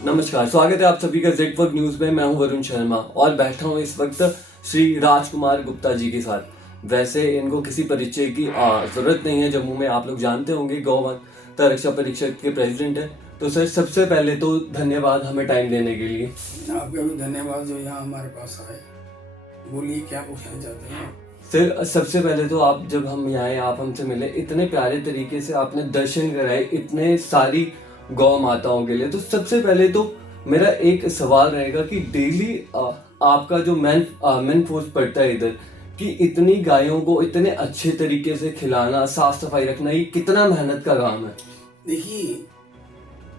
नमस्कार, स्वागत है आप सभी का जेड वर्क न्यूज में। मैं हूं वरुण शर्मा और बैठा हूं इस वक्त श्री राजकुमार गुप्ता जी के साथ। वैसे इनको किसी परिचय की जरूरत नहीं है। जम्मू में आप लोग जानते होंगे गौ रक्षा परिषद के प्रेसिडेंट है। तो सर, सबसे पहले तो धन्यवाद हमें टाइम देने के लिए। आपका भी धन्यवाद जो यहाँ हमारे पास आए। बोलिए क्या पूछना चाहते हैं। सर, सबसे पहले तो आप जब हम यहाँ आए, आप हमसे मिले, इतने प्यारे तरीके से आपने दर्शन कराए इतने सारी गौ माताओं के लिए। तो सबसे पहले तो मेरा एक सवाल रहेगा कि डेली आपका जो मैन फोर्स पड़ता है इधर, कि इतनी गायों को इतने अच्छे तरीके से खिलाना, साफ सफाई रखना, ये कितना मेहनत का काम है। देखिए,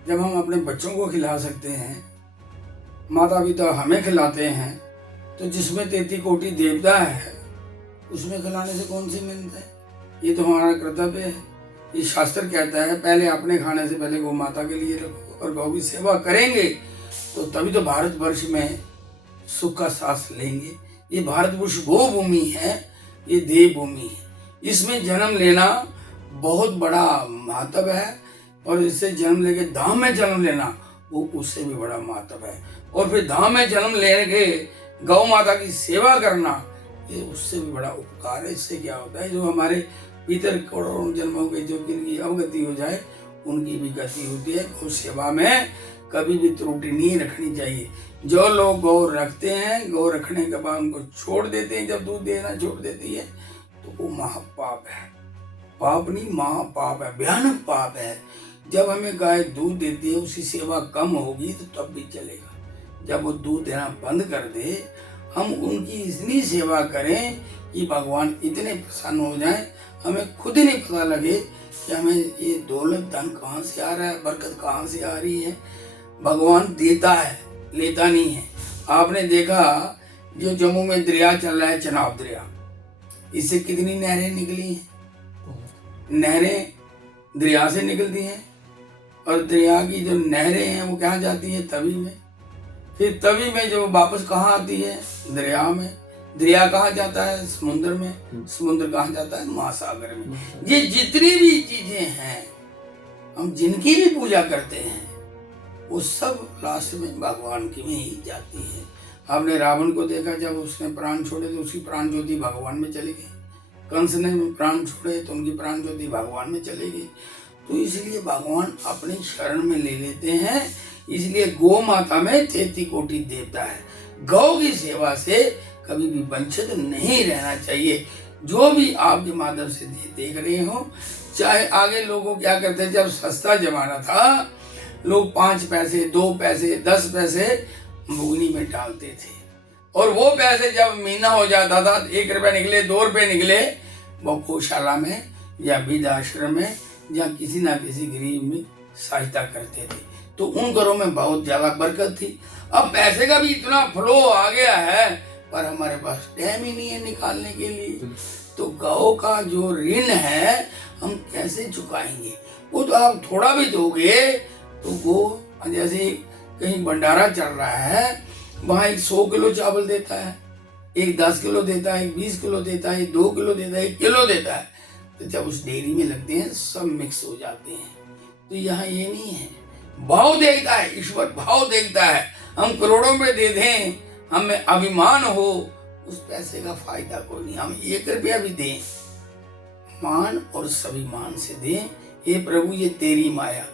जब हम अपने बच्चों को खिला सकते हैं, माता पिता हमें खिलाते हैं, तो जिसमें 33 कोटि देवता है उसमें खिलाने से कौन सी मिलता है। ये तो हमारा कर्तव्य है। ये शास्त्र कहता है पहले अपने खाने से पहले गौ माता के लिए रखो, और गौ की सेवा करेंगे तो तभी तो भारतवर्ष में सुख का सांस लेंगे। ये भारतवर्ष गो भूमि है, ये देव भूमि है। इसमें जन्म लेना बहुत बड़ा महत्व है, और इससे जन्म लेके धाम में जन्म लेना वो उससे भी बड़ा महत्व है। और फिर धाम में जन्म लेके गौ माता की सेवा करना, ये उससे भी बड़ा उपकार है। इससे क्या होता है, जो हमारे पितर करोड़ों जन्मों के जो जिनकी अवगति हो जाए उनकी भी गति होती है। गौ सेवा में कभी भी त्रुटि नहीं रखनी चाहिए। जो लोग गौ रखते हैं, गौ रखने के बाद उनको छोड़ देते हैं, जब दूध देना छोड़ देती है, तो वो महापाप है। पाप नहीं, महापाप है, भयानक पाप है। जब हमें गाय दूध देती है, उसकी सेवा कम होगी तो तब भी चलेगा। जब वो दूध देना बंद कर दे, हम उनकी इतनी सेवा करें कि भगवान इतने प्रसन्न हो जाएं, हमें खुद ही नहीं पता लगे कि हमें ये दौलत धन कहाँ से आ रहा है, बरकत कहाँ से आ रही है। भगवान देता है, लेता नहीं है। आपने देखा जो जम्मू में दरिया चल रहा है, चनाब दरिया, इससे कितनी नहरें निकली हैं। नहरें दरिया से निकलती हैं, और दरिया की जो नहरें हैं वो कहाँ जाती है, तवी में। फिर तवी में जो वापस कहाँ आती है, दरिया में। दरिया कहाँ जाता है, समुद्र में। समुद्र कहाँ जाता है, महासागर में। ये जितनी भी चीजें हैं, हम जिनकी भी पूजा करते हैं, वो सब लास्ट में भगवान की में ही जाती है। आपने रावण को देखा, जब उसने प्राण छोड़े तो उसकी प्राण ज्योति भगवान में चली गई। कंस ने प्राण छोड़े तो उनकी प्राण ज्योति भगवान में चली गई। तो इसलिए भगवान अपने शरण में ले लेते हैं। इसलिए गौ माता में 33 कोटि देवता है। गौ की सेवा से कभी भी वंचित नहीं रहना चाहिए। जो भी आपके माध्यम से देख रहे हो, चाहे आगे लोगों क्या करते, जब सस्ता जमाना था, लोग 5 पैसे 2 पैसे 10 पैसे बुगनी में डालते थे, और वो पैसे जब महीना हो जाता था, 1 रुपया निकले 2 रुपये निकले, वो गौशाला में या वृद्धाश्रम में या किसी ना किसी गरीब में सहायता करते थे। तो उन घरों में बहुत ज्यादा बरकत थी। अब पैसे का भी इतना फ्लो आ गया है, पर हमारे पास टाइम ही नहीं है निकालने के लिए। तो गौ का जो ऋण है हम कैसे चुकाएंगे। वो तो आप थोड़ा भी दोगे तो गो, जैसे कहीं भंडारा चल रहा है, वहाँ एक 100 किलो चावल देता है, एक 10 किलो देता है, एक 20 किलो देता है, 2 किलो देता है, 1 किलो देता है। तो जब उस डेयरी में लगते हैं सब मिक्स हो जाते हैं। तो यहाँ ये नहीं है, भाव देखता है ईश्वर, भाव देखता है। हम करोड़ों में दे दें, हमें अभिमान हो, उस पैसे का फायदा कोई नहीं। हम 1 रुपया भी दें, मान और स्वाभिमान से दें। हे प्रभु, ये तेरी माया,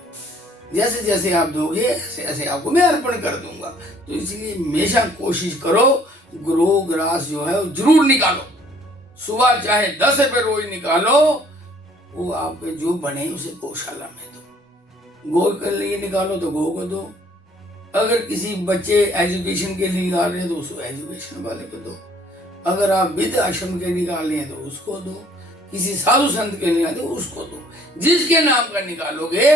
जैसे जैसे आप दोगे ऐसे ऐसे आपको मैं अर्पण कर दूंगा। तो इसलिए हमेशा कोशिश करो, ग्रो ग्रास जो है वो जरूर निकालो। सुबह चाहे 10 रुपये रोज निकालो, वो आपके जो बने उसे गौशाला में दो। गौ के लिए निकालो तो गौ को दो। अगर किसी बच्चे एजुकेशन के लिए निकाल रहे हैं तो उसको एजुकेशन वाले को दो। अगर आप वृद्ध आश्रम के निकाल रहे हैं तो उसको दो। किसी साधु संत के लिए तो उसको दो। जिसके नाम का निकालोगे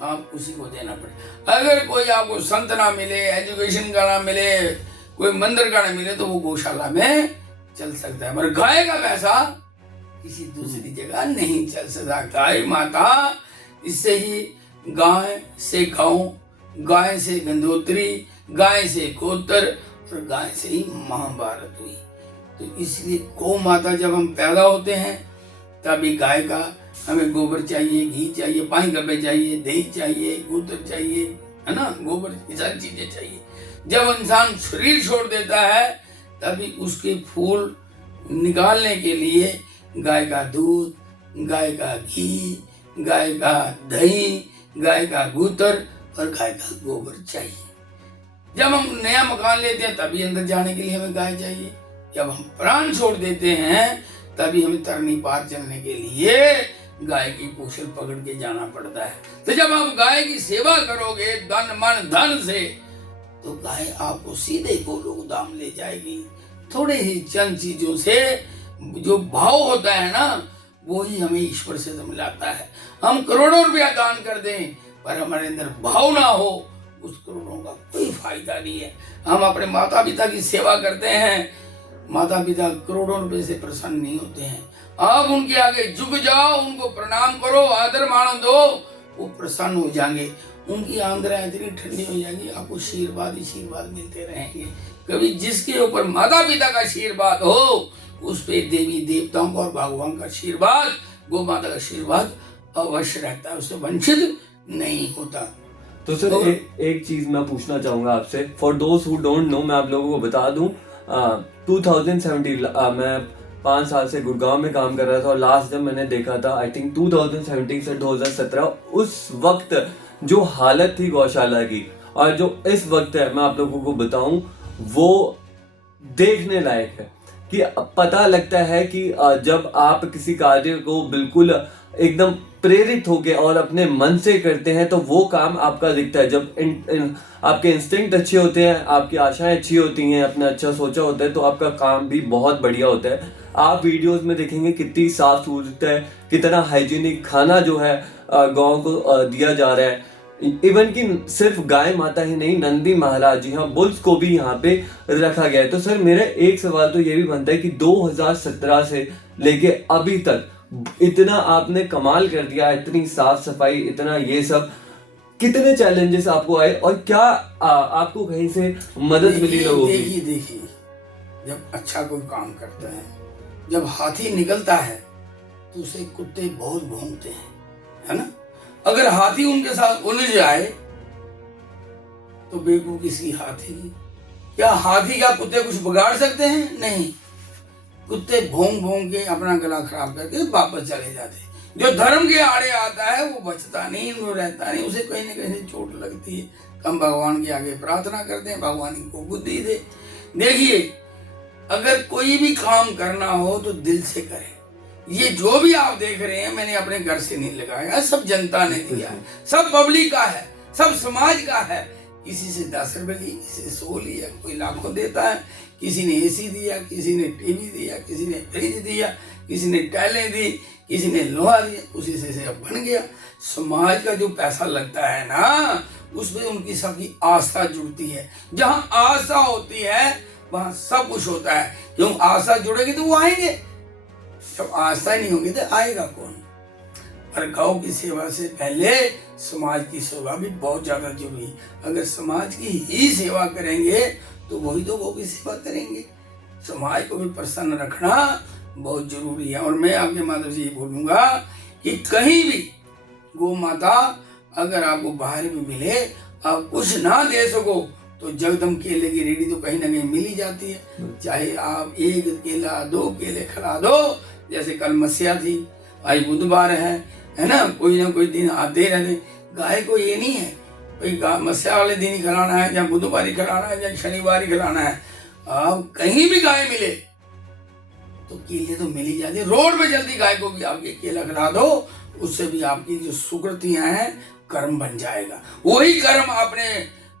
आप उसी को देना पड़े। अगर कोई आपको संत ना मिले, एजुकेशन का ना मिले, कोई मंदिर का ना मिले, तो वो गौशाला में चल सकता है, मगर गाय का पैसा किसी दूसरी जगह नहीं चल सकता। गाय माता, इससे ही गाय से गाँव, गाय से गंधोत्री, गाय से गोत्र, और गाय से ही महाभारत हुई। तो इसलिए गौ माता जब हम पैदा होते हैं तभी गाय का हमें गोबर चाहिए, घी चाहिए, 5 गब्बे चाहिए, दही चाहिए, गोबर चाहिए, है ना, गोबर की सारी चीजें चाहिए। जब इंसान शरीर छोड़ देता है तभी उसके फूल निकालने के लिए गाय का दूध, गाय का घी, गाय का दही, गाय का गूतर और गाय का गोबर चाहिए। जब हम नया मकान लेते हैं तभी अंदर जाने के लिए हमें गाय चाहिए। जब हम प्राण छोड़ देते हैं तभी हमें तरनी पार चलने के लिए गाय की पूंछल पकड़ के जाना पड़ता है। तो जब आप गाय की सेवा करोगे तन मन धन से, तो गाय आपको सीधे गोलोक धाम ले जाएगी। थोड़े ही चंद चीजों से जो भाव होता है ना, वो ही हमें ईश्वर से मिलाता है। हम करोड़ों रुपया दान कर दें पर हमारे अंदर भाव ना हो, उस करोड़ों का कोई फायदा नहीं है। हम अपने माता पिता की सेवा करते हैं, माता पिता करोड़ों रुपए से प्रसन्न नहीं होते हैं। आप उनके आगे झुक जाओ, उनको प्रणाम करो, आदर मान दो, वो प्रसन्न हो जाएंगे। उनकी आंद्रा इतनी ठंडी हो जाएगी, आपको आशीर्वाद ही आशीर्वाद मिलते रहेंगे। कभी जिसके ऊपर माता पिता का आशीर्वाद हो, उस पे देवी देवताओं का और भगवान का आशीर्वाद, गौ माता का आशीर्वाद अवश्य रहता है, उससे वंचित नहीं होता। तो सर एक चीज मैं पूछना चाहूंगा आपसे, for those who don't know, मैं आप लोगों को बता दूं, 2017 मैं 5 साल से गुड़गांव में काम कर रहा था और लास्ट जब मैंने देखा था आई थिंक 2017 से 2017, उस वक्त जो हालत थी गौशाला की और जो इस वक्त है, मैं आप लोगों को बताऊं, वो देखने लायक है। कि पता लगता है कि जब आप किसी कार्य को बिल्कुल एकदम प्रेरित होके और अपने मन से करते हैं तो वो काम आपका दिखता है। जब आपके इंस्टिंक्ट अच्छे होते हैं, आपकी आशाएं अच्छी होती हैं, अपना अच्छा सोचा होता है, तो आपका काम भी बहुत बढ़िया होता है। आप वीडियोस में देखेंगे कितनी साफ सूरत है, कितना हाइजीनिक खाना जो है गाँव को दिया जा रहा है। इवन कि सिर्फ गाय माता ही नहीं, नंदी महाराज जी हाँ, बुल्स को भी यहाँ पे रखा गया है। तो सर मेरा एक सवाल तो ये भी बनता है कि 2017 से लेके अभी तक इतना आपने कमाल कर दिया, इतनी साफ सफाई, इतना ये सब, कितने चैलेंजेस आपको आए और क्या आपको कहीं से मदद मिली लोगों की? देखिए, जब अच्छा कोई काम करता है, जब हाथी निकलता है तो उसे कुत्ते बहुत भौंकते हैं, है ना। अगर हाथी उनके साथ उलझ जाए तो बेवकूफ किसी हाथी, क्या हाथी क्या कुत्ते कुछ बिगाड़ सकते हैं? नहीं, कुत्ते भौंक भौंक के अपना गला खराब करके वापस चले जाते। जो धर्म के आड़े आता है वो बचता नहीं, वो रहता नहीं, उसे कहीं ना कहीं चोट लगती है। हम भगवान के आगे प्रार्थना करते हैं, भगवान इनको बुद्धि दे। देखिए, अगर कोई भी काम करना हो तो दिल से करें। ये जो भी आप देख रहे हैं मैंने अपने घर से नहीं लगाया, सब जनता ने दिया है, सब पब्लिक का है, सब समाज का है। किसी से 10 रुपए ली, किसी से 100 लिया, कोई लाखों देता है। किसी ने एसी दिया, किसी ने टीवी दिया, किसी ने फ्रिज दिया, किसी ने टाइलें दी, किसी ने लोहा दिया, उसी से अब बन गया। समाज का जो पैसा लगता है ना, उसमें उनकी सबकी आस्था जुड़ती है। जहाँ आस्था होती है वहां सब कुछ होता है। क्यों? आस्था जुड़ेगी तो वो आएंगे, जब आस्था नहीं होगी तो आएगा कौन? पर गौ की सेवा से पहले समाज की सेवा भी बहुत ज्यादा जरूरी है। अगर समाज की ही सेवा करेंगे तो वही तो गौ की सेवा करेंगे। समाज को भी प्रसन्न रखना बहुत जरूरी है। और मैं आपके माध्यम से ये बोलूंगा कि कहीं भी गौ माता अगर आपको बाहर भी मिले, आप कुछ ना दे सको तो जगदम केले की रेडी तो कहीं ना कहीं मिल ही जाती है। चाहे आप 1 केला 2 केले खिला दो, जैसे कल मस्या थी, आज बुधवार है ना, कोई ना कोई दिन आते रहते। गाय को ये नहीं है भाई मस्या वाले दिन ही खिलाना है, या बुधवार ही खिलाना है, या शनिवार ही खिलाना है। आप कहीं भी गाय मिले तो केले तो मिल ही जाते। रोड पे चलती गाय को भी आप ये केला खिला दो, उससे भी आपकी जो सुकृतियां हैं कर्म बन जाएगा। वही कर्म अपने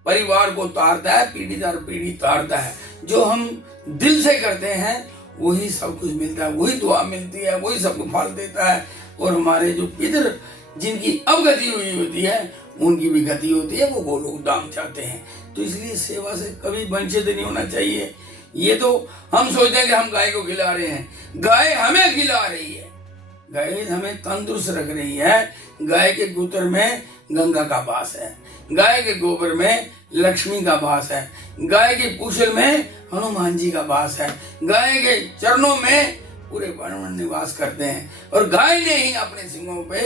परिवार को तारता है, पीढ़ी दर पीढ़ी तारता है। जो हम दिल से करते हैं वही सब कुछ मिलता है, वही दुआ मिलती है, वही सबको फल देता है। और हमारे जो पितर जिनकी अवगति हुई होती है उनकी भी गति होती है, वो गोलोक धाम चाहते हैं। तो इसलिए सेवा से कभी वंचित नहीं होना चाहिए। ये तो हम सोचते हैं कि हम गाय को खिला रहे हैं, गाय हमें खिला रही है, गाय हमें तंदुरुस्त रख रही है। गाय के गूत्र में गंगा का वास है, गाय के गोबर में लक्ष्मी का वास है, गाय के पूछल में हनुमान जी का वास है, गाय के चरणों में पूरे ब्रह्मांड निवास करते हैं। और गाय ने ही अपने सिंगों पे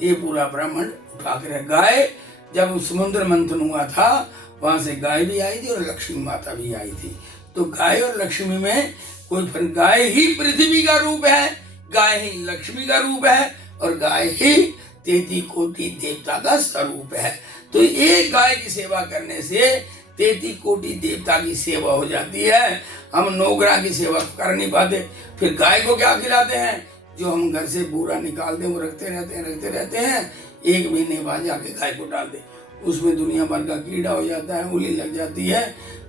ये पूरा ब्रह्मांड उठा कर, गाय जब समुद्र मंथन हुआ था वहां से गाय भी आई थी और लक्ष्मी माता भी आई थी। तो गाय और लक्ष्मी में कोई फर्क, गाय ही पृथ्वी का रूप है, गाय ही लक्ष्मी का रूप है और गाय ही 33 कोटि देवता का स्वरूप है। तो एक गाय की सेवा करने से 33 कोटि देवता की सेवा हो जाती है। हम 9 ग्रह की सेवा कर नहीं पाते। फिर गाय को क्या खिलाते हैं? जो हम घर से बूरा निकालते हैं वो रखते रहते हैं, 1 महीने बाद जाके गाय को डाल दे, उसमें दुनिया भर का कीड़ा हो जाता है, उंगली लग जाती है।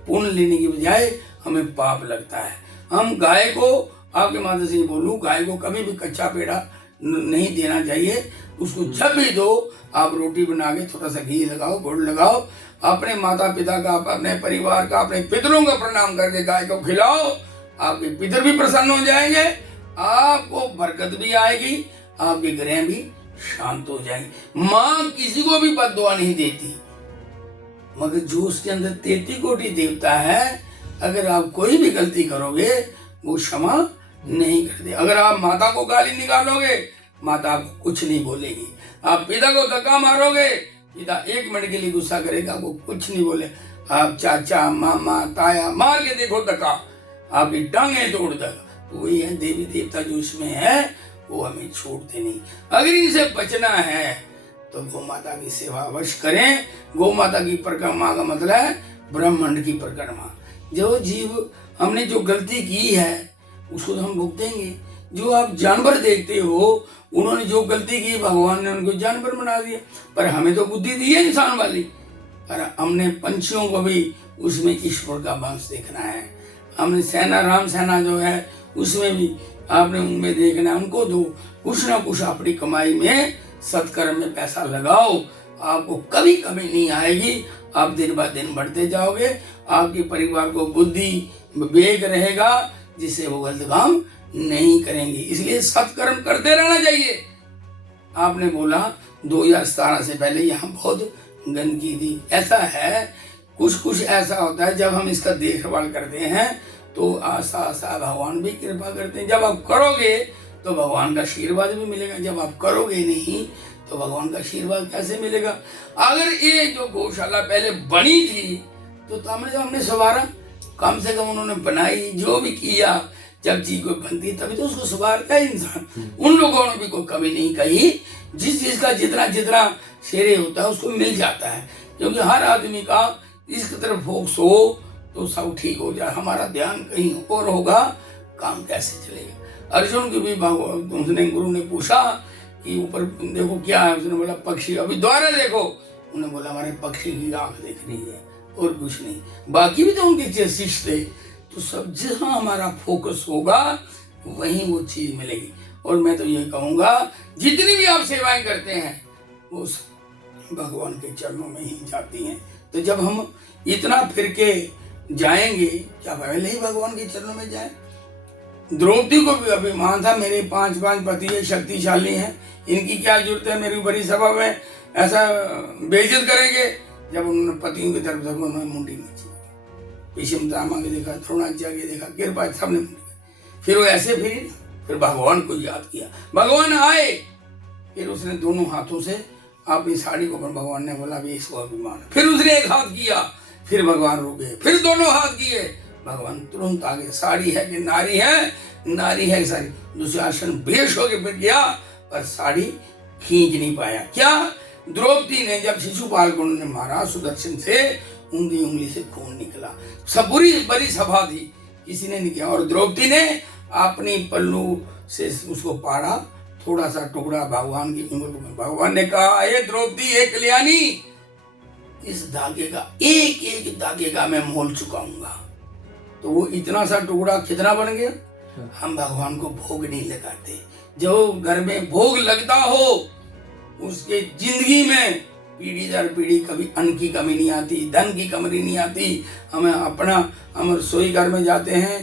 पुण्य लेने की बजाय हमें पाप लगता है। हम गाय को, आपके माता से बोलूं, गाय को कभी भी कच्चा पेड़ा नहीं देना चाहिए। उसको जब भी दो आप रोटी बना के थोड़ा सा घी लगाओ, गुड़ लगाओ, अपने माता पिता का, अपने परिवार का, अपने पितरों का प्रणाम करके गाय को खिलाओ। आपके पितर भी प्रसन्न हो जाएंगे, आपको बरकत भी आएगी, आपके ग्रह भी शांत हो जाएंगे। माँ किसी को भी बद्दुआ नहीं देती, मगर जो उसके अंदर 33 कोटि देवता है, अगर आप कोई भी गलती करोगे वो क्षमा नहीं करते। अगर आप माता को गाली निकालोगे, माता आपको कुछ नहीं बोलेगी। आप पिता को धक्का मारोगे, पिता 1 मिनट के लिए गुस्सा करेगा, वो कुछ नहीं बोले। आप चाचा, मामा, ताया मार के देखो धक्का, आपकी टांगें तोड़ देगा। तो वही है, देवी देवता जो इसमें है वो हमें छोड़ते नहीं। अगर इनसे बचना है तो गौ माता की सेवा अवश्य करें। गौ माता की परिक्रमा का मतलब है ब्रह्मांड की परिक्रमा। जो जीव, हमने जो गलती की है उसको तो हम भुगतेंगे। जो आप जानवर देखते हो, उन्होंने जो गलती की भगवान ने उनको जानवर बना दिया, पर हमें तो बुद्धि दी है इंसान वाली। पर हमने पंछियों को भी उसमें ईश्वर का वंश देखना है। हमने सेना, राम सेना जो है उसमें भी आपने उनमें देखना है। उनको दो, कुछ ना कुछ अपनी कमाई में, सत्कर्म में पैसा लगाओ, आपको कभी कमी नहीं आएगी। आप दिन ब दिन बढ़ते जाओगे, आपके परिवार को बुद्धि विवेक रहेगा, जिससे वो गलत काम नहीं करेंगे। इसलिए सत्कर्म करते रहना चाहिए। आपने बोला 2017 से पहले यहाँ बहुत गंदगी थी, ऐसा है, कुछ ऐसा होता है जब हम इसका देखभाल करते हैं तो आशा भगवान भी कृपा करते हैं। जब आप करोगे तो भगवान का आशीर्वाद भी मिलेगा, जब आप करोगे नहीं तो भगवान का आशीर्वाद कैसे मिलेगा? अगर ये जो गौशाला पहले बनी थी तो हमने सवारा, कम से कम उन्होंने बनाई, जो भी किया, जब चीज कोई बनती तभी तो उसको सुधारता है इंसान। उन लोगों ने भी कोई कमी नहीं कही। जिस चीज का जितना शेरे होता है उसको मिल जाता है, क्योंकि हर आदमी का इस तरफ फोकस हो तो सब ठीक हो जाए। हमारा ध्यान कहीं और होगा, काम कैसे चलेगा? अर्जुन की भी उसने, गुरु ने पूछा कि ऊपर देखो क्या है, उसने बोला पक्षी। अभी द्वारा देखो, उन्होंने बोला हमारे पक्षी की आंख देख रही है और कुछ नहीं। बाकी भी तो उनके शिष्य थे। तो सब जहाँ हमारा फोकस होगा वहीं वो चीज मिलेगी। और मैं तो ये कहूँगा, जितनी भी आप सेवाएं करते हैं वो भगवान के चरणों में ही जाती हैं। तो जब हम इतना फिर के जाएंगे, क्या पहले ही भगवान के चरणों में जाएं? द्रौपदी को भी अभिमान था, मेरे 5 पति है, शक्तिशाली हैं, इनकी क्या जरूरत है मेरी बड़ी सभा में ऐसा बेइज्जत करेंगे। जब उन्होंने पतियों की तरफ से उन्होंने मुंडी नीचे, भीष्म के देखा, द्रोणाचार्य देखा, कृपा सबने मुंडी, फिर वो ऐसे फिर भगवान को याद किया। भगवान आए, फिर उसने दोनों हाथों से अपनी साड़ी को, भगवान ने बोला भी इसको अभिमान, फिर उसने एक हाथ किया, फिर भगवान रुके, फिर दोनों हाथ किए, भगवान तुरंत आगे। साड़ी है कि नारी है, नारी है साड़ी। दुशासन बेश होके फिर गया, पर साड़ी खींच नहीं पाया। क्या? द्रौपदी ने जब शिशुपाल को उन्होंने मारा सुदर्शन से, उनकी उंगली से खून निकला। सब बड़ी सभा थी, किसी ने नहीं किया। और द्रौपदी ने अपनी पल्लू से उसको पाड़ा, थोड़ा सा टुकड़ा भगवान की उंगली में। भगवान ने कहा, ये द्रौपदी, एक कल्याणी, इस धागे का एक धागे का मैं मोल चुकाऊंगा। तो वो इतना सा टुकड़ा कितना बन गया? हम भगवान को भोग नहीं लगाते। जो घर में भोग लगता हो उसके जिंदगी में पीढ़ी दर पीढ़ी कभी अन्न की कमी नहीं आती, धन की कमी नहीं आती। हम रसोई घर में जाते हैं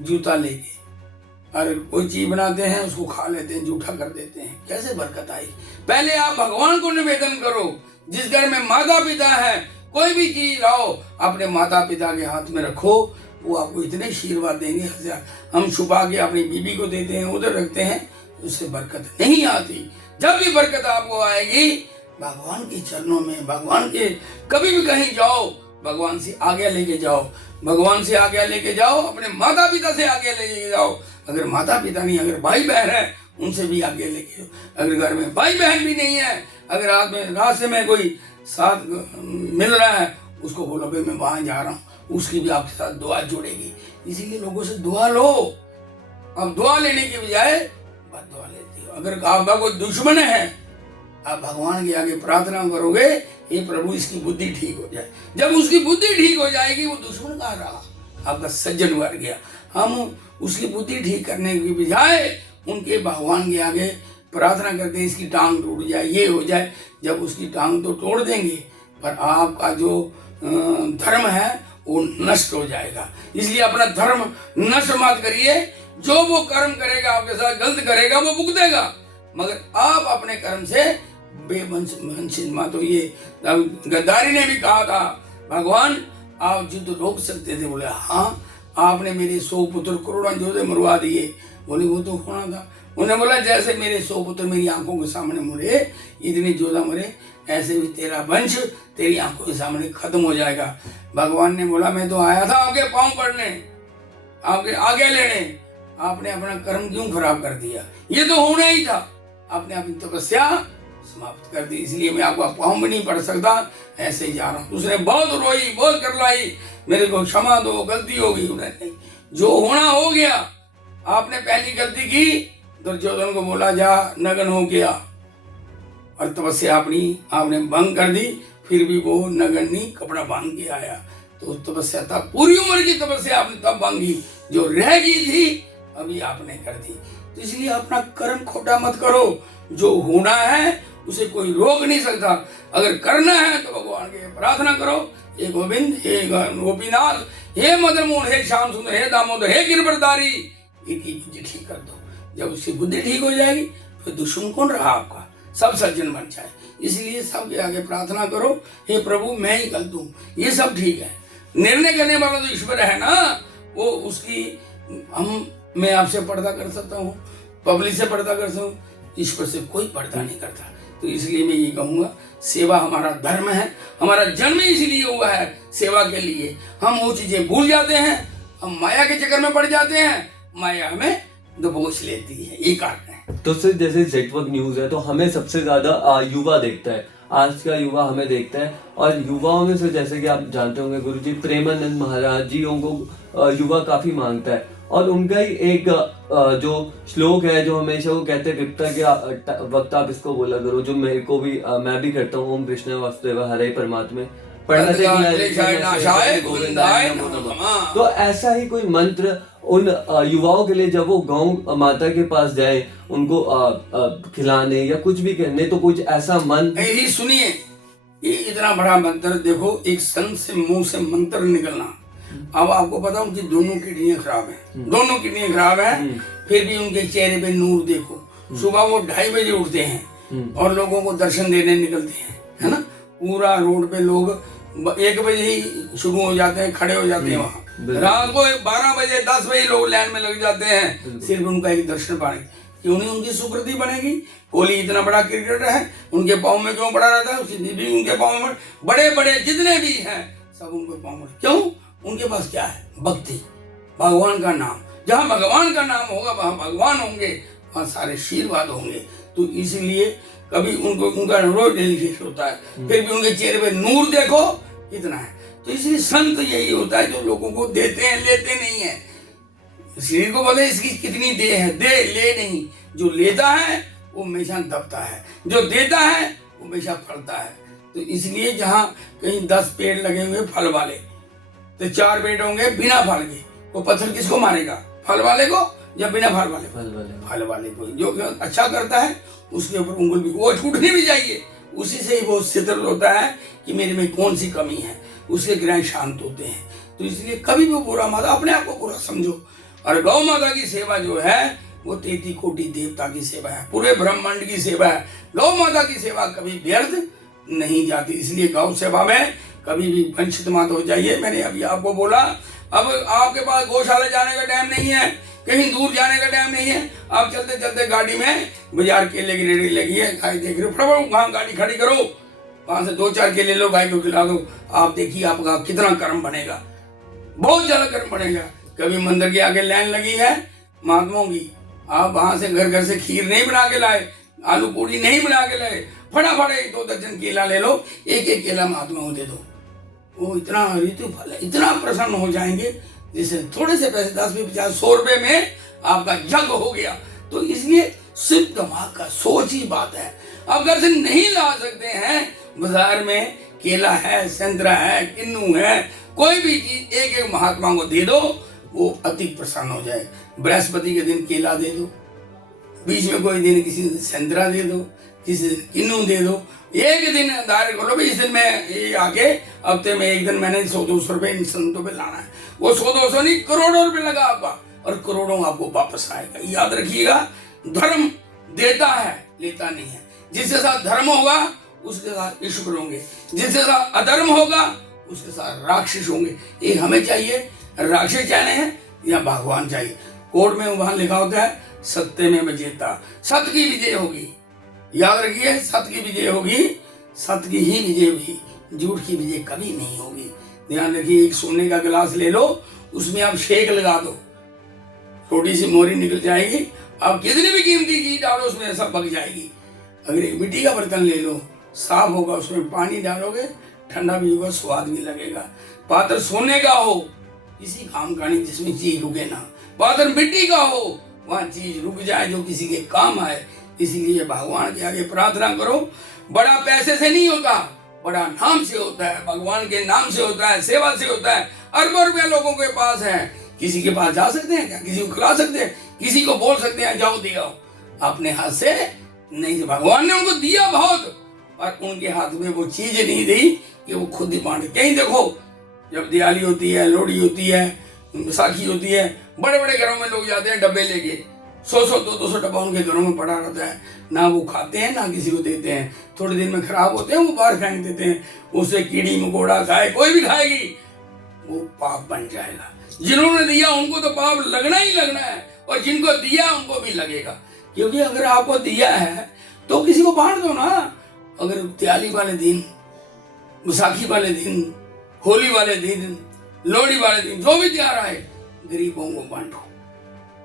जूता लेके, और कोई चीज बनाते हैं उसको खा लेते हैं, जूठा कर देते हैं, कैसे बरकत आई? पहले आप भगवान को निवेदन करो। जिस घर में माता पिता है, कोई भी चीज लाओ, अपने माता पिता के हाथ में रखो, वो आपको इतने आशीर्वाद देंगे। हम छुपा के अपनी बीबी को देते हैं, उधर रखते हैं, उससे बरकत नहीं आती। जब भी बरकत आपको आएगी भगवान के चरणों में, भगवान के कभी भी कहीं जाओ, भगवान से आज्ञा लेके जाओ, भगवान से आज्ञा लेके जाओ, अपने माता पिता से आज्ञा लेके जाओ। अगर माता पिता नहीं, अगर भाई बहन है, उनसे भी आज्ञा लेके जाओ। अगर घर में भाई बहन भी नहीं है, अगर रास्ते में कोई साथ मिल रहा है, उसको बोलो भाई मैं वहां जा रहा हूँ, उसकी भी आपके साथ दुआ जुड़ेगी। इसीलिए लोगों से दुआ लो। अब दुआ लेने की बजाय बद दुआ लेती हो। अगर आपका कोई दुश्मन है, आप भगवान के आगे प्रार्थना करोगे, हे प्रभु इसकी बुद्धि ठीक हो जाए। जब उसकी बुद्धि ठीक हो जाएगी, वो दुश्मन कहाँ रहा, आपका सज्जन बढ़ गया। हम उसकी बुद्धि ठीक करने की बजाय उनके भगवान के आगे प्रार्थना करते हैं इसकी टांग टूट जाए, ये हो जाए। जब उसकी टांग तो तोड़ देंगे, पर आपका जो धर्म है वो नष्ट हो जाएगा। इसलिए अपना धर्म नष्ट मत करिए। जो वो कर्म करेगा, आपके साथ गलत करेगा, वो भुगतेगा, मगर आप अपने कर्म से बेवंचित मत होइए। गद्दारी ने भी कहा था, भगवान आप युद्ध रोक सकते थे। बोले हाँ, आपने मेरे 100 पुत्र करोड़ों योद्धे मरवा दिए। बोले वो तो होना था। उन्होंने बोला जैसे मेरे 100 पुत्र मेरी आंखों के सामने मरे, इतने योद्धा मरे, ऐसे भी तेरा वंश तेरी आंखों के सामने खत्म हो जाएगा। भगवान ने बोला मैं तो आया था आपके पांव पड़ने, आपके आगे लेने, आपने अपना कर्म क्यों खराब कर दिया? ये तो होना ही था। आपने अपनी तपस्या समाप्त कर दी, इसलिए मैं आपका पाँव भी नहीं पड़ सकता, ऐसे ही जा रहा हूँ। उसने बहुत रोई, बहुत करलाई, मेरे को क्षमा दो, गलती होगी। उन्होंने जो होना हो गया। आपने पहली गलती की, दुर्योधन को बोला जा नग्न हो गया, और तपस्या अपनी आपने भंग कर दी। फिर भी वो नग्न नहीं, कपड़ा बांध के आया। तो तपस्या तब पूरी उम्र की तपस्या आपने तब बांधी, जो रह गई थी अभी आपने कर दी। तो इसलिए अपना कर्म खोटा मत करो। जो होना है उसे कोई रोक नहीं सकता। अगर करना है तो भगवान के प्रार्थना करो, हे गोविंद, हे गोपीनाथ, हे मदन मोहन, हे श्याम सुंदर, हे दामोदर, हे गिरवरधारी, इनकी बुद्धि ठीक कर दो। जब उसकी बुद्धि ठीक हो जाएगी, फिर दुश्मन कौन रहा आपका? सब सज्जन बन जाए। इसलिए सबके आगे प्रार्थना करो, हे प्रभु मैं ही गलत हूँ, ये सब ठीक है। निर्णय करने वाला तो ईश्वर है ना, वो उसकी मैं आपसे पर्दा कर सकता हूँ, पब्लिक से पर्दा कर सकता हूँ, ईश्वर से कोई पर्दा नहीं करता। तो इसलिए मैं ये कहूँगा, सेवा हमारा धर्म है, हमारा जन्म इसलिए हुआ है सेवा के लिए। हम वो चीजें भूल जाते हैं, हम माया के चक्कर में पड़ जाते हैं, माया हमें दबोच लेती है, ये कारण है। तो सिर्फ जैसे जेटवर्क न्यूज है, तो हमें सबसे ज्यादा युवा देखता है, आज का युवा हमें देखता है। और युवाओं में से जैसे कि आप जानते होंगे गुरुजी प्रेमानंद महाराज जी को युवा काफी मांगता है। और उनका ही एक जो श्लोक है जो हमेशा वो कहते हैं, विपता के वक्त आप इसको बोला करो, जो मेरे को भी मैं भी करता हूँ, ओम कृष्ण वासुदेव हरे परमात्मा, पढ़ना तो ऐसा ही कोई मंत्र उन युवाओं के लिए, जब वो गौ माता के पास जाए उनको खिलाने या कुछ भी करने, तो कुछ ऐसा मंत्र सुनिए। ये इतना बड़ा मंत्र, देखो एक संत से मुंह से मंत्र निकलना। अब आपको पता उनकी दोनों किडनियां खराब हैं, दोनों किडनियां खराब हैं, फिर भी उनके चेहरे पे नूर देखो। सुबह वो 2:30 बजे उठते हैं और लोगों को दर्शन देने निकलते हैं, है ना। पूरा रोड पे लोग 1 बजे ही शुरू हो जाते हैं, खड़े हो जाते हैं वहाँ। रात को 12 बजे 10 बजे लोग लाइन में लग जाते हैं, सिर्फ उनका एक दर्शन पाने। क्यों नहीं उनकी सुकृति बनेगी? कोहली इतना बड़ा क्रिकेटर है, उनके पाँव में क्यों पड़ा रहता है? भी उनके पाँव में, बड़े बड़े जितने भी हैं सब उनके पाँव में। क्यों? उनके पास क्या है? भक्ति, भगवान का नाम। जहाँ भगवान का नाम होगा वहाँ भगवान होंगे, वहाँ सारे आशीर्वाद होंगे। तो इसीलिए कभी उनको उनका रोज डेलीकेट होता है, फिर भी उनके चेहरे पे नूर देखो कितना है। तो इसलिए संत यही होता है जो लोगों को देते हैं, लेते नहीं है। शरीर को बोले इसकी कितनी देह है, दे ले नहीं। जो लेता है वो हमेशा दबता है, जो देता है वो हमेशा फलता है। तो इसलिए जहाँ कहीं 10 पेड़ लगे हुए फल वाले, तो 4 पेड़ होंगे बिना फल के, वो पत्थर किसको मारेगा? फल वाले को या बिना फल वाले? फल वाले को। जो अच्छा करता है उसके ऊपर उंगल भी वो छूटनी भी चाहिए, उसी से ही वो सिद्ध होता है कि मेरे में कौन सी कमी है, उसके ग्रह शांत होते हैं। तो इसलिए कभी भी बुरा मत, अपने आप को बुरा समझो। और गौ माता की सेवा जो है वो 33 कोटि देवता की सेवा है, पूरे ब्रह्मांड की सेवा है। गौ माता की सेवा कभी व्यर्थ नहीं जाती, इसलिए गौ सेवा में कभी भी वंचित मत हो जाइए। मैंने अभी आपको बोला अब आपके पास गौशाला जाने का टाइम नहीं है, कहीं दूर जाने का टाइम नहीं है, आप चलते चलते गाड़ी में बाजार केले की रेडी लगी है, गाय देख रहे हो, फटाफट वहां गाड़ी खड़ी करो, वहां से 2-4 केले लो, गाय को खिला दो। आप देखिए आपका कितना कर्म बनेगा, बहुत ज्यादा कर्म बनेगा। कभी मंदिर के आगे लाइन लगी है महात्माओं की, आप वहां से घर घर से खीर नहीं बना के लाए, आलू पूड़ी नहीं बना के लाए, फटाफट 1-2 दर्जन केला ले लो, एक केला महात्माओं को दे दो। वो इतना ऋतु फल है, इतना प्रसन्न हो जाएंगे, जिससे थोड़े से पैसे 10, 20, 50, 100 रुपए में आपका जग हो गया। तो इसलिए सिर्फ दिमाग का सोच ही बात है। अब घर से नहीं ला सकते हैं, बाजार में केला है, संतरा है, किन्नू है, कोई भी चीज एक महात्मा को दे दो, वो अति प्रसन्न हो जाए। बृहस्पति के दिन केला दे दो, बीच में कोई दिन किसी दिन संतरा दे दो, किसी दिन किन्नू दे दो, एक दिन दायरे करो भाई, इस दिन में ये आके हफ्ते में एक दिन मैंने 100-200 रुपए इन संतों पे लाना है। वो 100-200 नहीं, करोड़ों रुपए लगा आपका, और करोड़ों आपको वापस आएगा। याद रखिएगा, धर्म देता है, लेता नहीं है। जिसके साथ धर्म होगा उसके साथ ईश्वर होंगे, जिसके साथ अधर्म होगा उसके साथ राक्षस होंगे। ये हमें चाहिए, राक्षस चाहने हैं या भगवान चाहिए। कोर्ट में वहां लिखा होता है सत्य में विजेता, सत्य की विजय होगी। याद रखिए, सत्य की विजय होगी, सत्य की ही विजय होगी, झूठ की विजय कभी नहीं होगी। ध्यान रखिए, एक सोने का गिलास ले लो, उसमें आप शेक लगा दो, छोटी सी मोरी निकल जाएगी, आप कितनी भी कीमती चीज डालो उसमें सब बग जाएगी। अगर एक मिट्टी का बर्तन ले लो, साफ होगा, उसमें पानी डालोगे, ठंडा भी होगा, स्वाद भी लगेगा। पात्र सोने का हो, किसी काम का नहीं जिसमें चीज रुके ना। पात्र मिट्टी का हो, वहां चीज रुक जाए जो किसी के काम आए। इसीलिए भगवान के आगे प्रार्थना करो। बड़ा पैसे से नहीं होता, बड़ा नाम से होता है, भगवान के नाम से होता है, सेवा से होता है। अरबों रुपया लोगों के पास है, किसी के पास जा सकते हैं क्या? किसी को खिला सकते हैं? किसी को बोल सकते हैं जाओ दिया? अपने हाथ से नहीं, भगवान ने उनको दिया बहुत, और उनके हाथ में वो चीज नहीं दी कि वो खुद ही बांटे। कहीं देखो, जब दिवाली होती है, लोहड़ी होती है, बैसाखी होती है, बड़े बड़े घरों में लोग जाते हैं डब्बे लेके, 100-100, 200 डब्बा उनके घरों में पड़ा रहता है। ना वो खाते हैं ना किसी को देते हैं, थोड़े दिन में खराब होते हैं, वो बाहर फेंक देते हैं। उसे कीड़ी मकोड़ा खाए, कोई भी खाएगी, वो पाप बन जाएगा। जिन्होंने दिया उनको तो पाप लगना ही लगना है, और जिनको दिया उनको भी लगेगा। क्योंकि अगर आपको दिया है तो किसी को बांट दो ना। अगर दिवाली वाले दिन, बैसाखी वाले दिन, होली वाले दिन, लोहड़ी वाले दिन, जो भी त्योहार आए, गरीबों को बांटो।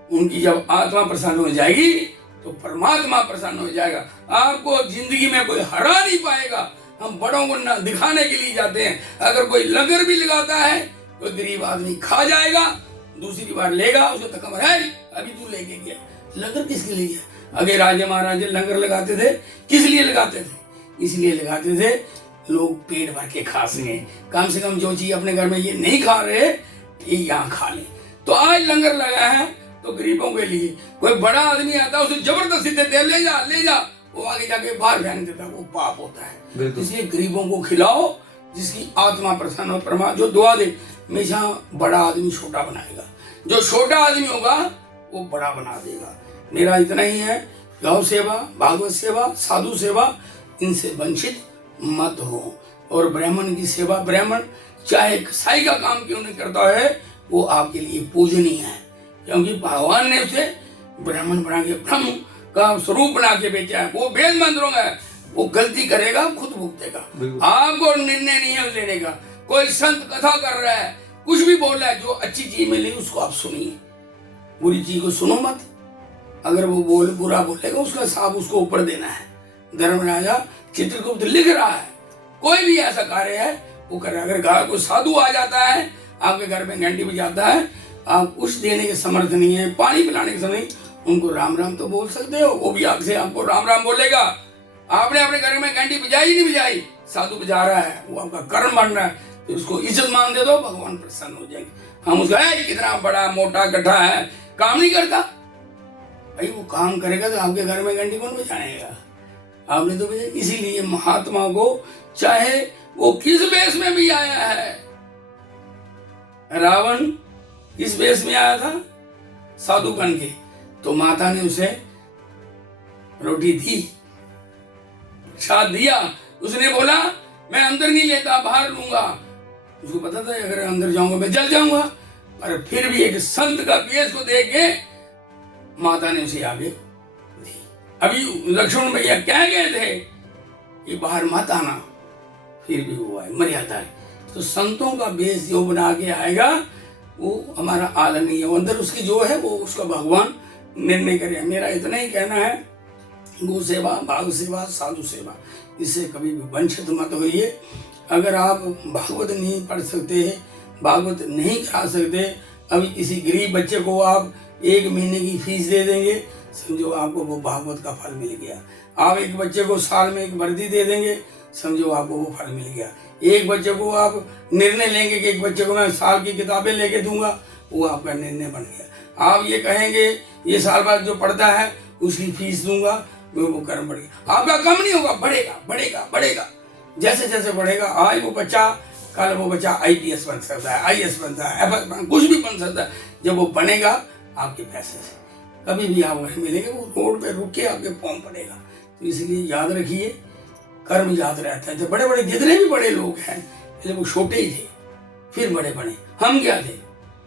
उनकी जब आत्मा प्रसन्न हो जाएगी तो परमात्मा प्रसन्न हो जाएगा। आपको जिंदगी में कोई हरा नहीं पाएगा। हम बड़ों को न दिखाने के लिए जाते हैं। अगर कोई लंगर भी लगाता है तो गरीब आदमी खा जाएगा, दूसरी बार लेगा, उसको तक है अभी तू लेके गया। लंगर किसके लिए है? अगर राजे महाराजे लंगर लगाते थे, किस लिए लगाते थे? इसलिए लगाते थे लोग पेट भर के खा सके। कम से कम जो चीज अपने घर में ये नहीं खा रहे, ये यहाँ खा ले। तो आज लंगर लगा है तो गरीबों के लिए। कोई बड़ा आदमी आता है, उसे जबरदस्ती देते हैं, ले जा ले जा, वो आगे जाके बाहर फेंक देता है, वो पाप होता है। इसलिए गरीबों को खिलाओ, जिसकी आत्मा प्रसन्न हो। परमात्मा जो दुआ दे, हमेशा बड़ा आदमी छोटा बनाएगा, जो छोटा आदमी होगा वो बड़ा बना देगा। मेरा इतना ही है। गौ सेवा, भागवत सेवा, साधु सेवा, इनसे वंचित मत हो। और ब्राह्मण की सेवा, ब्राह्मण चाहे कसाई का काम क्यों नहीं करता है, वो आपके लिए पूजनीय है। क्योंकि भगवान ने उसे ब्राह्मण बना के, ब्रह्म का स्वरूप बना के बेचा है। वो वेद मंत्रों का है, वो गलती करेगा खुद भुगतेगा। आपको निर्णय नहीं है लेने का। कोई संत कथा कर रहा है, कुछ भी बोल रहा है, जो अच्छी चीज मिली उसको आप सुनिए, बुरी चीज को सुनो मत। अगर वो बुरा बोलेगा, उसका साफ उसको ऊपर देना है। धर्मराजा चित्रगुप्त लिख रहा है, कोई भी ऐसा कार्य है वो कर रहा है। अगर कोई साधु आ जाता है आपके घर में, घंटी बजाता है, आप कुछ देने के समर्थ नहीं है, पानी पिलाने के समय उनको राम राम तो बोल सकते हो, वो भी आपसे आपको राम राम बोलेगा। आपने अपने घर में घंटी बजाई नहीं बजाई, साधु बजा रहा है, वो आपका कर्म बन रहा है, तो उसको इज्जत मान दे दो, भगवान प्रसन्न हो जाएंगे। हम उसका कितना बड़ा मोटा गड्ढा है, काम नहीं करता भाई, वो काम करेगा तो आपके घर में घंटी कौन बजाएगा? आपने तो बजाई। इसीलिए महात्मा को चाहे वो किस वेश में भी आया है, रावण किस वेश में आया था, साधु बन के, तो माता ने उसे रोटी दी, प्रसाद दिया। उसने बोला मैं अंदर नहीं लेता, बाहर लूंगा। उसको पता था अगर अंदर जाऊंगा मैं जल जाऊंगा, पर फिर भी एक संत का वेश को देख के माता ने उसे आगे दी। अभी लक्ष्मण भैया कह गए थे कि बाहर मत आना, फिर भी वो आए, मर्यादा है। तो संतों का वेश जो बना के आएगा वो हमारा आदर नहीं है, वो अंदर उसकी जो है वो उसका भगवान निर्णय करे। मेरा इतना ही कहना है, गौ सेवा, भाग सेवा, साधु सेवा, इससे कभी भी वंचित मत होइए। अगर आप भागवत नहीं पढ़ सकते, भागवत नहीं खा सकते, अभी किसी गरीब बच्चे को आप 1 महीने की फीस दे देंगे, समझो आपको वो भागवत का फल मिल गया। आप एक बच्चे को साल में एक वर्दी दे देंगे, समझो आपको वो फल मिल गया। एक बच्चे को आप निर्णय लेंगे कि एक बच्चे को मैं साल की किताबें लेके दूंगा, वो आपका निर्णय बन गया। आप ये कहेंगे ये साल बाद जो पढ़ता है उसकी फीस दूंगा, वो कर्म बढ़ेगा। आपका कम नहीं होगा, बढ़ेगा बढ़ेगा बढ़ेगा। जैसे जैसे बढ़ेगा, आज वो बच्चा, कल वो बच्चा IPS बन सकता है, IAS बनता है, FS कुछ भी बन सकता है। जब वो बनेगा आपके पैसे से, कभी भी आप वहीं मिलेंगे, वो रोड पे रुक के आपके पाँव पड़ेगा। तो इसलिए याद रखिए, कर्म याद रहता है। जब बड़े बड़े जितने भी बड़े लोग हैं, पहले वो छोटे ही थे, फिर बड़े बने। हम क्या थे,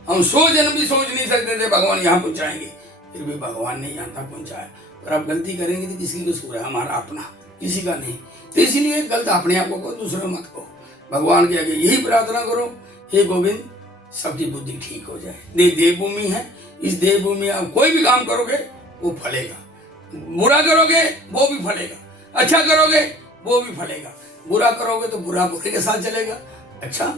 हम 100 जन्म भी सोच नहीं सकते थे भगवान यहाँ पहुँचाएंगे, फिर भी भगवान ने यहाँ तक पहुँचाया। पर आप गलती करेंगे तो किसी का कसूर है, हमारा अपना, किसी का नहीं। तो इसलिए गलत अपने आप को कहो, दूसरे मत कहो। भगवान के आगे यही प्रार्थना करो, हे गोविंद सबकी बुद्धि ठीक हो जाए। देवभूमि है, इस देवभूमि में आप कोई भी काम करोगे वो फलेगा। बुरा करोगे वो भी फलेगा, अच्छा करोगे वो भी फलेगा। बुरा करोगे तो बुरा बुरे के साथ चलेगा, अच्छा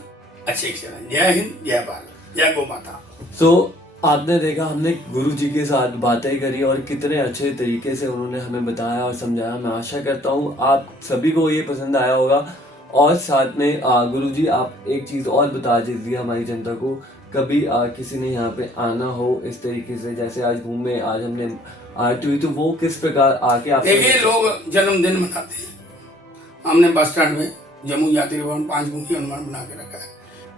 अच्छे के साथ। जय हिंद, जय भारत, जय गौ माता। तो आपने देखा, हमने गुरु जी के साथ बातें करी और कितने अच्छे तरीके से उन्होंने हमें बताया और समझाया। मैं आशा करता हूँ आप सभी को ये पसंद आया होगा। और साथ में गुरु जी आप एक चीज़ और बता दीजिए हमारी जनता को, कभी किसी ने यहाँ पे आना हो इस तरीके से, जैसे आज भूमि में आज हमने आरती हुई, तो वो किस प्रकार आके आप देखिए, लोग जन्मदिन मनाते हैं। हमने बस स्टैंड में जम्मू यात्री भवन 5 मुखी हनुमान बना के रखा है,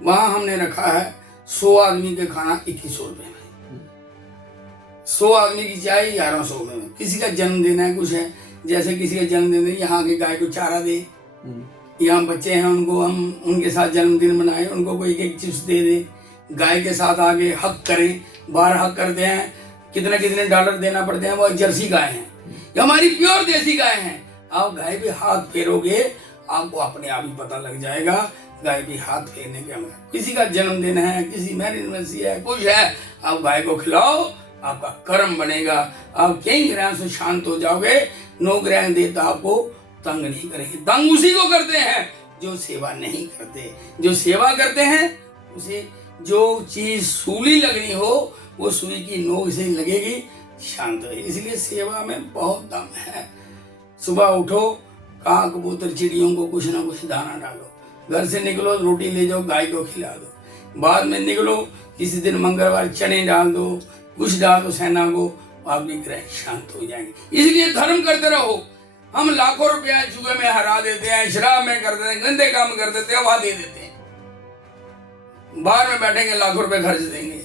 वहाँ हमने रखा है 100 आदमी के खाना 2100 रुपये में, 100 आदमी की चाय 1100 रुपये में। किसी का जन्मदिन है, कुछ है, जैसे किसी का जन्मदिन है, यहाँ के गाय को चारा दे, यहाँ बच्चे हैं उनको हम उनके साथ जन्मदिन मनाएं, उनको कोई एक चिप्स दे दें, गाय के साथ आगे हक करें। बाहर हक करते हैं, कितने कितने डॉलर देना पड़ते हैं, वो जर्सी गाय हैं, ये हमारी प्योर देसी गाय हैं। आप गाय पे हाथ फेरोगे, आपको अपने आप ही पता लग जाएगा गाय पे हाथ फेरने के हम। किसी का जन्मदिन है, किसी मैरिज एनिवर्सरी है, कुछ है, आप गाय को खिलाओ, आपका कर्म बनेगा। आप कई ग्रह से शांत हो जाओगे। 9 ग्रह देवता आपको तंग नहीं करेंगे। तंग उसी को करते हैं जो सेवा नहीं करते। जो सेवा करते हैं उसे जो चीज सूली लगनी हो वो सुई की नोक से लगेगी, शांत रहे। इसलिए सेवा में बहुत दम है। सुबह उठो, काक कबूतर चिड़ियों को कुछ ना कुछ दाना डालो, घर से निकलो रोटी ले जाओ गाय को खिला दो, बाद में निकलो किसी दिन मंगलवार चने डाल दो, कुछ डाल दो सेना को, आपके ग्रह शांत हो जाएंगे। इसलिए धर्म करते रहो। हम लाखों रुपया जुए में हरा देते हैं, शराब में कर देते हैं, गंदे काम कर देते हैं, वहां दे देते हैं, बाहर में बैठेंगे लाखों रुपए खर्च देंगे।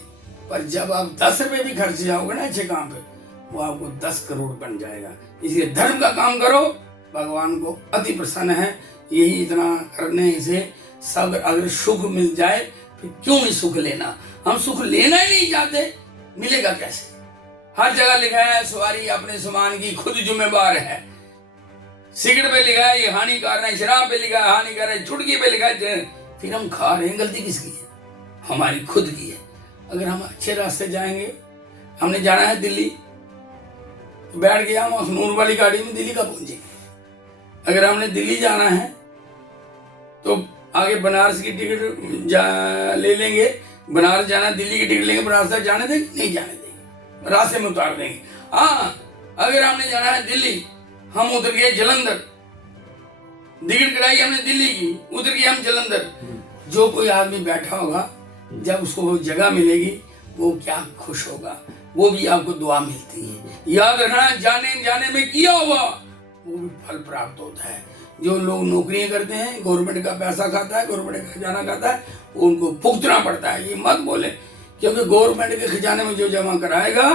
पर जब आप 10 रुपए भी खर्च जाओगे ना अच्छे काम पे, वो आपको 10 करोड़ बन जाएगा। इसलिए धर्म का काम करो, भगवान को अति प्रसन्न है। यही इतना करने से सब अगर सुख मिल जाए फिर क्यों नहीं सुख लेना। हम सुख लेना ही नहीं चाहते, मिलेगा कैसे। हर जगह लिखा है सवारी अपने सामान की खुद जिम्मेवार है। सिगरेट पे लिखा है ये हानिकारक है, शराब पे लिखा है हानिकारक है, चुटकी पे लिखा है, फिर हम खा रहे हैं। गलती किसकी है? हमारी खुद की है। अगर हम अच्छे रास्ते जाएंगे, हमने जाना है दिल्ली, तो बैठ गया हम अखनूर वाली गाड़ी में, दिल्ली का पहुंचेंगे। अगर हमने दिल्ली जाना है तो आगे बनारस की टिकट ले लेंगे, बनारस जाना, दिल्ली की टिकट लेंगे, बनारस तक जाने देंगे? नहीं जाने देंगे, रास्ते में उतार देंगे। हाँ, अगर हमने जाना है दिल्ली, हम उतर गए जलंधर, टिकट कटाई हमने दिल्ली की, उतर गए हम जलंधर। जो कोई आदमी बैठा होगा, जब उसको वो जगह मिलेगी वो क्या खुश होगा, वो भी आपको दुआ मिलती है। याद रखना, जाने जाने में किया हुआ वो भी फल प्राप्त होता है। जो लोग नौकरियां करते हैं, गवर्नमेंट का पैसा खाता है, गवर्नमेंट का खजाना खाता है, उनको भुगतना पड़ता है। ये मत बोले, क्योंकि गवर्नमेंट के खजाने में जो जमा कराएगा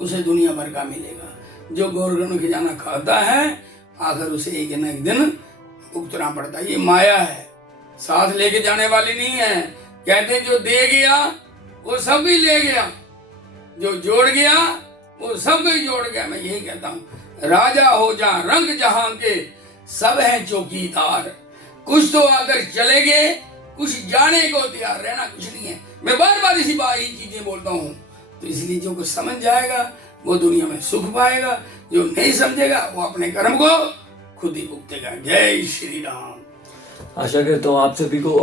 उसे दुनिया भर का मिलेगा। जो गवर्नमेंट खजाना खाता है, आखिर उसे एक न एक दिन भुगतना पड़ता है। ये माया है, साथ लेके जाने वाली नहीं है। कहते हैं जो दे गया वो सब भी ले गया, जो जोड़ गया वो सब भी जोड़ गया। मैं यही कहता हूँ, राजा हो जा रंग जहां के, सब हैं चौकीदार। कुछ तो आकर चले गए, कुछ जाने को तैयार, रहना कुछ नहीं है। मैं बार बार इसी बात ही चीजें बोलता हूँ। तो इसलिए जो कुछ समझ जाएगा वो दुनिया में सुख पाएगा, जो नहीं समझेगा वो अपने कर्म को खुद ही भुगतेगा। जय श्री राम। आशा करता हूँ आप सभी को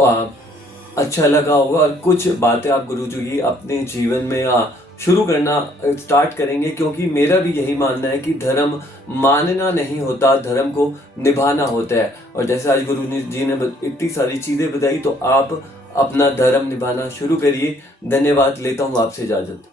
अच्छा लगा होगा और कुछ बातें आप गुरुजी की अपने जीवन में शुरू करना स्टार्ट करेंगे, क्योंकि मेरा भी यही मानना है कि धर्म मानना नहीं होता, धर्म को निभाना होता है। और जैसे आज गुरु जी ने इतनी सारी चीज़ें बताई, तो आप अपना धर्म निभाना शुरू करिए। धन्यवाद, लेता हूँ आपसे इजाज़त।